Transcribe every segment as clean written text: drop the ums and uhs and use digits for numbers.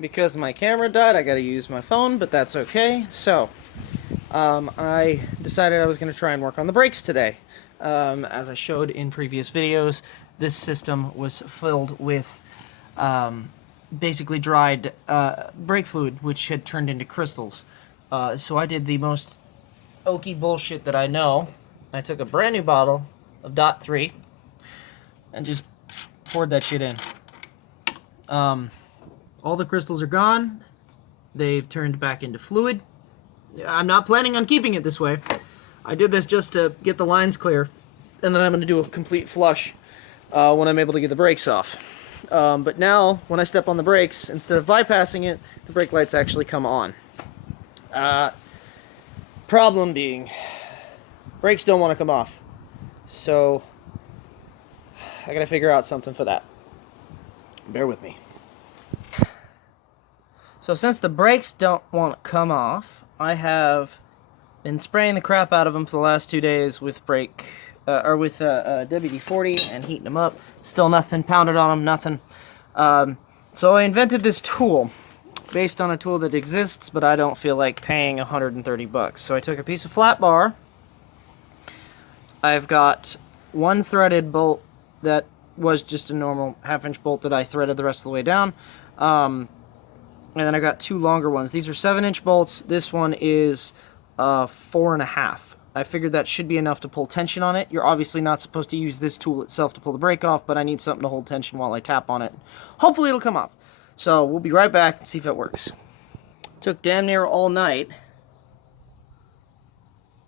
because my camera died, I gotta use my phone, but that's okay. So, I decided I was gonna try and work on the brakes today. As I showed in previous videos, this system was filled with basically dried brake fluid, which had turned into crystals. So I did the most oaky bullshit that I know. I took a brand new bottle of Dot 3 and just poured that shit in. All the crystals are gone. They've turned back into fluid. I'm not planning on keeping it this way. I did this just to get the lines clear, and then I'm going to do a complete flush when I'm able to get the brakes off. But now, when I step on the brakes, instead of bypassing it, the brake lights actually come on. Problem being, brakes don't want to come off. So, I gotta figure out something for that. Bear with me. So since the brakes don't want to come off, I have been spraying the crap out of them for the last 2 days with WD-40 and heating them up. Still nothing, pounded on them, nothing. So I invented this tool based on a tool that exists, but I don't feel like paying 130 bucks. So I took a piece of flat bar. I've got one threaded bolt that was just a normal half-inch bolt that I threaded the rest of the way down. And then I got two longer ones. These are 7-inch bolts. This one is 4.5. I figured that should be enough to pull tension on it. You're obviously not supposed to use this tool itself to pull the brake off, but I need something to hold tension while I tap on it. Hopefully it'll come off. So we'll be right back and see if it works. Took damn near all night.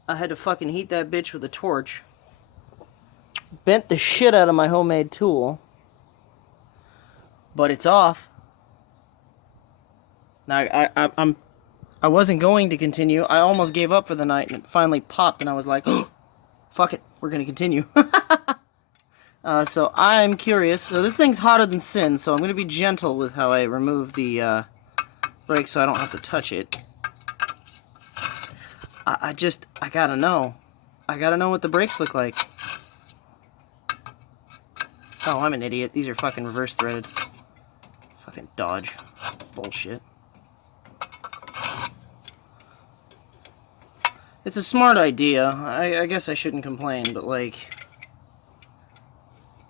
I had to fucking heat that bitch with a torch. Bent the shit out of my homemade tool. But it's off. Now, I wasn't going to continue. I almost gave up for the night, and it finally popped, and I was like, oh, fuck it, we're going to continue. So I'm curious. So this thing's hotter than sin, so I'm going to be gentle with how I remove the brake so I don't have to touch it. I gotta know. I gotta know what the brakes look like. Oh, I'm an idiot. These are fucking reverse threaded. Fucking Dodge. Bullshit. It's a smart idea. I guess I shouldn't complain, but like,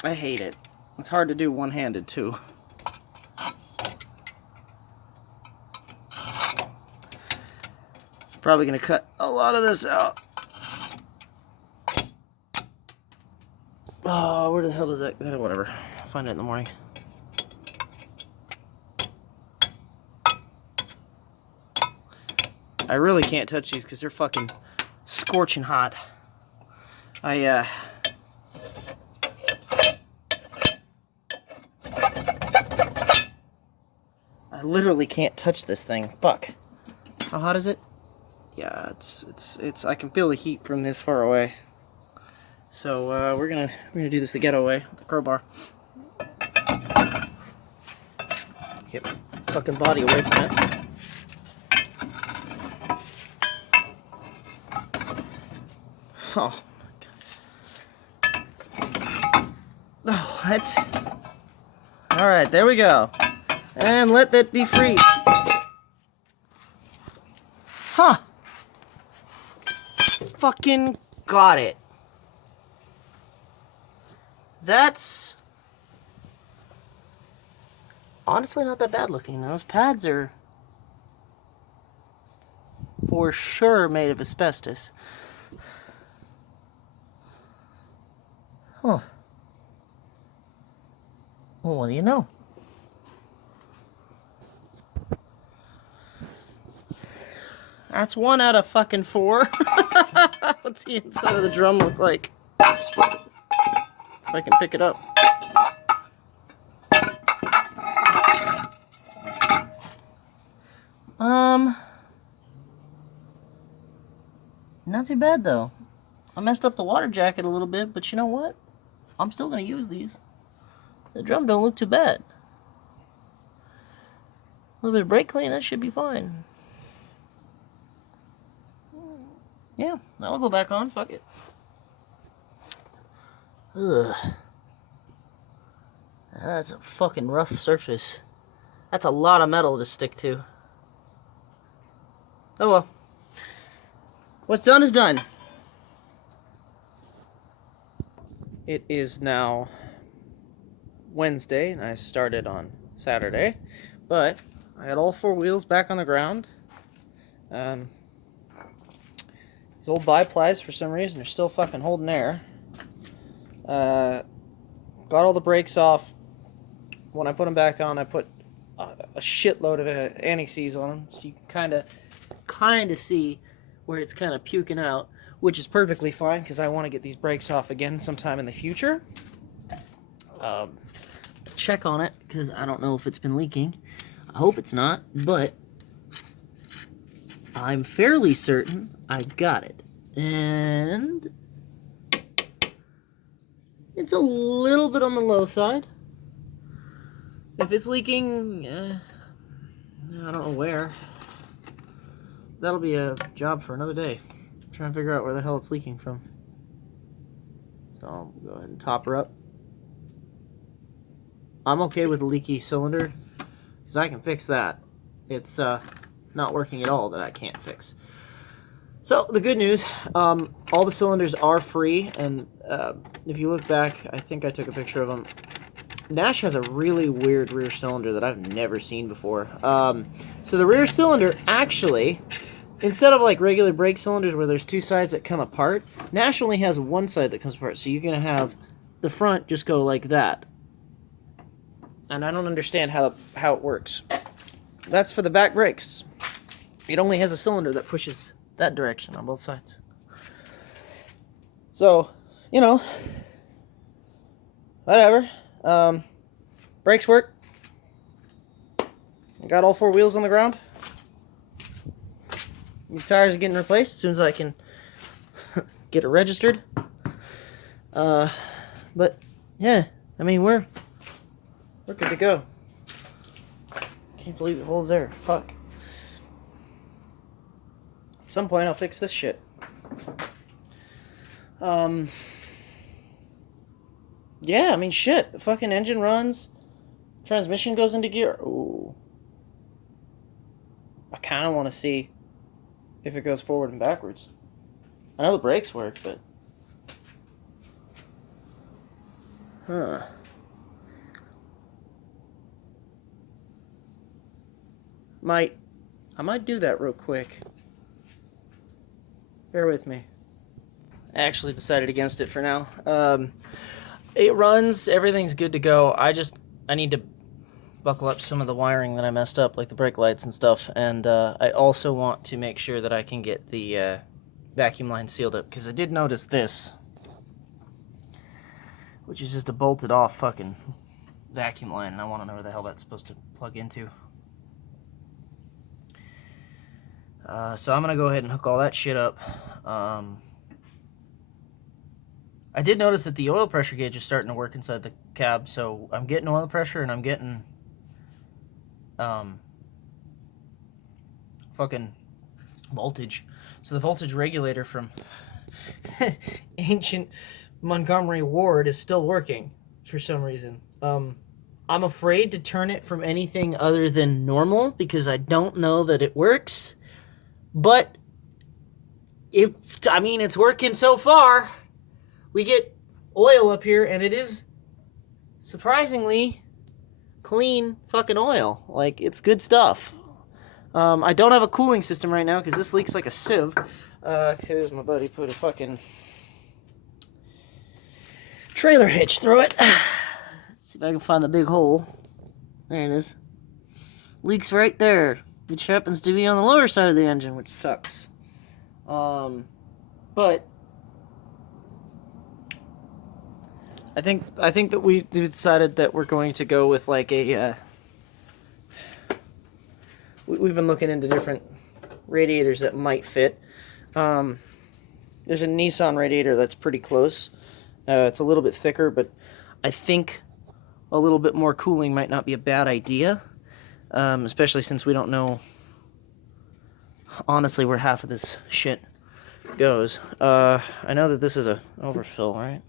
I hate it. It's hard to do one-handed too. Probably gonna cut a lot of this out. Oh, where the hell did that go? Whatever. I'll find it in the morning. I really can't touch these because they're fucking scorching hot. I literally can't touch this thing. Fuck. How hot is it? Yeah, it's I can feel the heat from this far away. So we're gonna do this the ghetto way, with the crowbar. Get my fucking body away from it. Oh my god. Oh, what? Alright, there we go. And let that be free. Huh. Fucking got it. That's honestly not that bad looking. Those pads are for sure made of asbestos. Huh. Well, what do you know? That's 1 out of fucking 4. What's the inside of the drum look like? If I can pick it up. Not too bad though. I messed up the water jacket a little bit, but you know what? I'm still gonna use these. The drum don't look too bad. A little bit of brake clean, that should be fine. Yeah, that'll go back on, fuck it. Ugh. That's a fucking rough surface. That's a lot of metal to stick to. Oh well. What's done is done. It is now Wednesday, and I started on Saturday, but I had all 4 wheels back on the ground. These old bi-plies, for some reason, are still fucking holding air. Got all the brakes off. When I put them back on, I put a shitload of anti-seize on them, so you can kind of see where it's kind of puking out, which is perfectly fine because I want to get these brakes off again sometime in the future. Check on it because I don't know if it's been leaking. I hope it's not, but I'm fairly certain I got it. And it's a little bit on the low side. If it's leaking, I don't know where. That'll be a job for another day. I'm trying to figure out where the hell it's leaking from. So I'll go ahead and top her up. I'm okay with a leaky cylinder because I can fix that. It's not working at all that I can't fix. So the good news, all the cylinders are free, and if you look back, I think I took a picture of them. Nash has a really weird rear cylinder that I've never seen before. So the rear cylinder actually, instead of like regular brake cylinders where there's 2 sides that come apart, Nash only has 1 side that comes apart. So you're gonna have the front just go like that. And I don't understand how it works. That's for the back brakes. It only has a cylinder that pushes that direction on both sides. So, you know, whatever. Brakes work. I got all 4 wheels on the ground. These tires are getting replaced as soon as I can get it registered. But yeah, I mean we're good to go. Can't believe it holds there. Fuck. At some point I'll fix this shit. Yeah, I mean, shit. The fucking engine runs. Transmission goes into gear. Ooh. I kind of want to see if it goes forward and backwards. I know the brakes work, but... Huh. I might do that real quick. Bear with me. I actually decided against it for now. It runs, everything's good to go. I need to buckle up some of the wiring that I messed up, like the brake lights and stuff. And I also want to make sure that I can get the vacuum line sealed up, because I did notice this, which is just a bolted off fucking vacuum line, and I want to know where the hell that's supposed to plug into. So I'm gonna go ahead and hook all that shit up. I did notice that the oil pressure gauge is starting to work inside the cab, so I'm getting oil pressure and I'm getting fucking voltage. So the voltage regulator from ancient Montgomery Ward is still working for some reason. I'm afraid to turn it from anything other than normal because I don't know that it works. But I mean, it's working so far. We get oil up here, and it is surprisingly clean fucking oil. Like, it's good stuff. I don't have a cooling system right now because this leaks like a sieve. Because my buddy put a fucking trailer hitch through it. Let's see if I can find the big hole. There it is. Leaks right there. Which happens to be on the lower side of the engine, which sucks. But I think that we decided that we're going to go with like a. We've been looking into different radiators that might fit. There's a Nissan radiator that's pretty close. It's a little bit thicker, but I think a little bit more cooling might not be a bad idea. Especially since we don't know, honestly, where half of this shit goes. I know that this is a overfill, right?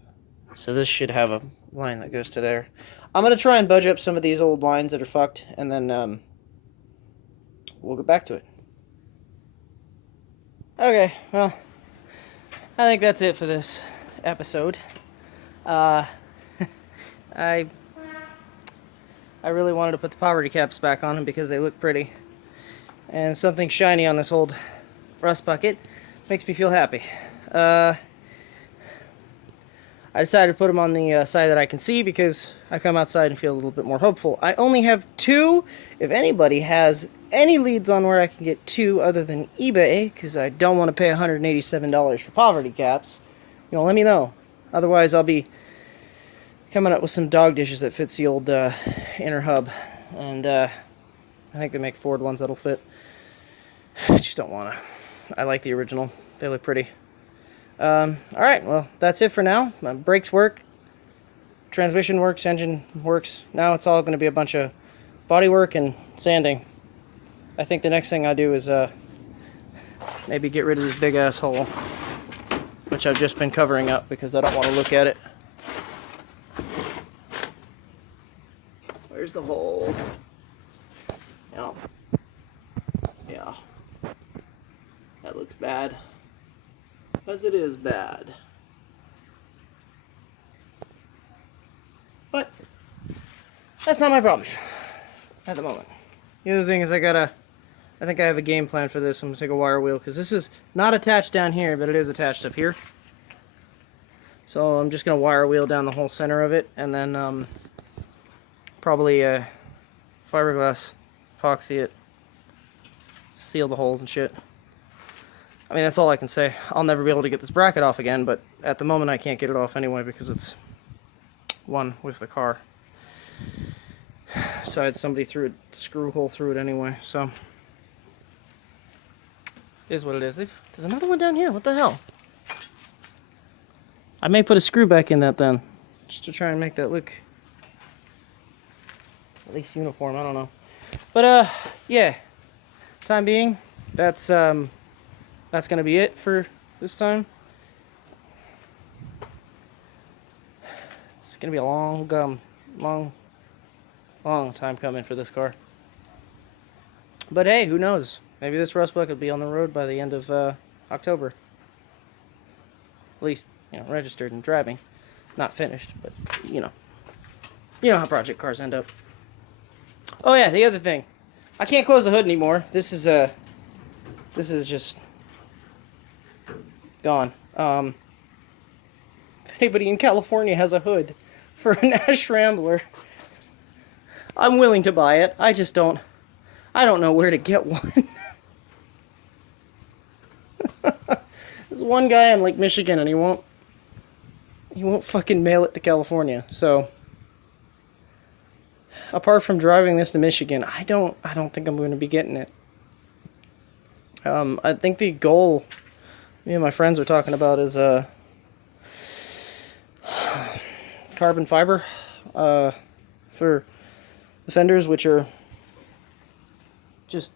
So this should have a line that goes to there. I'm going to try and budge up some of these old lines that are fucked, and then we'll get back to it. Okay, well, I think that's it for this episode. I really wanted to put the poverty caps back on them because they look pretty. And something shiny on this old rust bucket makes me feel happy. I decided to put them on the side that I can see because I come outside and feel a little bit more hopeful. I only have 2. If anybody has any leads on where I can get 2 other than eBay, because I don't want to pay $187 for poverty caps, let me know. Otherwise, I'll be coming up with some dog dishes that fits the old inner hub. And I think they make Ford ones that'll fit. I just don't want to. I like the original. They look pretty. Alright, well, that's it for now. My brakes work, transmission works, engine works. Now it's all going to be a bunch of body work and sanding. I think the next thing I'll do is maybe get rid of this big ass hole, which I've just been covering up because I don't want to look at it. Where's the hole? Yeah. Yeah. That looks bad. Because it is bad. But that's not my problem at the moment. The other thing is I think I have a game plan for this. I'm going to take a wire wheel because this is not attached down here, but it is attached up here. So I'm just going to wire wheel down the whole center of it, and then probably fiberglass epoxy it, seal the holes and shit. I mean, that's all I can say. I'll never be able to get this bracket off again, but at the moment I can't get it off anyway because it's one with the car. Besides, somebody threw a screw hole through it anyway, so it is what it is. There's another one down here. What the hell? I may put a screw back in that then, just to try and make that look at least uniform. I don't know, but yeah. Time being, that's gonna be it for this time. It's gonna be a long time coming for this car. But hey, who knows? Maybe this rust bucket will be on the road by the end of October. At least, registered and driving. Not finished, but you know how project cars end up. Oh yeah, the other thing. I can't close the hood anymore. This is just gone. If anybody in California has a hood for a Nash Rambler, I'm willing to buy it. I don't know where to get one. There's one guy in Lake Michigan, and he won't fucking mail it to California. So apart from driving this to Michigan, I don't think I'm going to be getting it. I think the goal me and my friends are talking about is carbon fiber for the fenders, which are just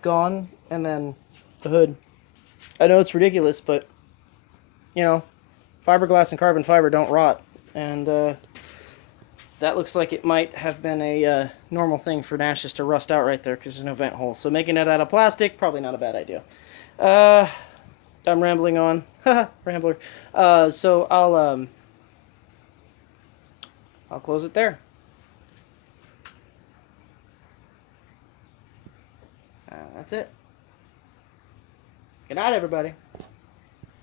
gone, and then the hood. I know it's ridiculous, but fiberglass and carbon fiber don't rot, and that looks like it might have been a normal thing for Nashes to rust out right there because there's no vent hole. So making it out of plastic, probably not a bad idea. I'm rambling on. Rambler. So I'll close it there. That's it. Good night, everybody.